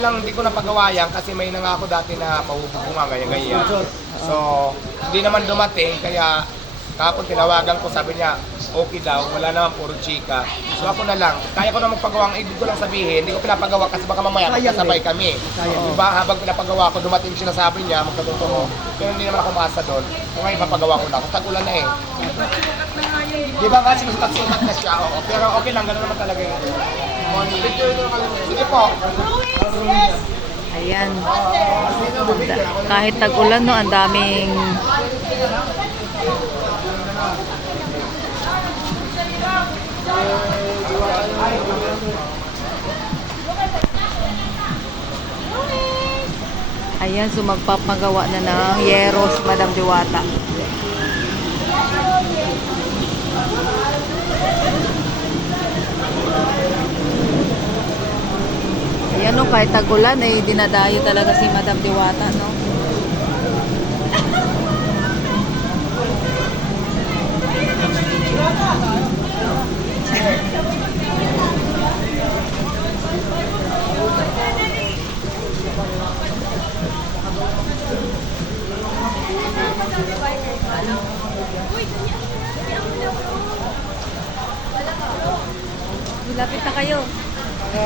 lang hindi ko napagawa yan kasi may nangako dati na pahupupungan ganyan ganyan. So, hindi naman dumating kaya kahapon tinawagan ko sabi niya okay daw, wala naman puro chika. So ako na lang, kaya ko na magpagawa, ang ibig ko lang sabihin, hindi ko pinapagawa kasi baka mamaya magkasabay kami. Sayang. Diba, habang pinapagawa ko, dumating siya sabi niya, magkatotoo. Pero hindi naman ako maasa doon. Kung ngayon papagawa ko na, kung tag-ulan na eh. Di ba nga sinusukat-sukat na siya, oo. Pero okay lang, gano'n naman talaga yun. Sige po. Ayan. Kahit tag-ulan, no, ang daming... Ayan, so magpapagawa na ng Yeros, Madam Diwata. Ayan no, kahit tagulan, eh, dinadayo talaga si Madam Diwata, no? Lapit na kayo. Bro.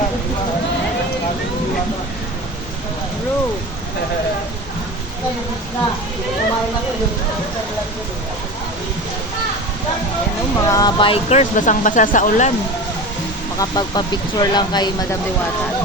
Ayan, oh, mga bikers, basang-basa sa ulan. Makapagpa-picture lang kay Madam Diwata.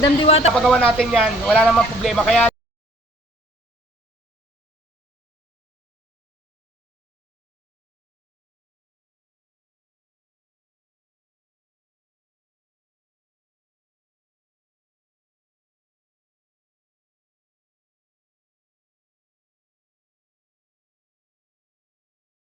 Madam Diwata, Pagawa natin yan, wala namang problema. Kaya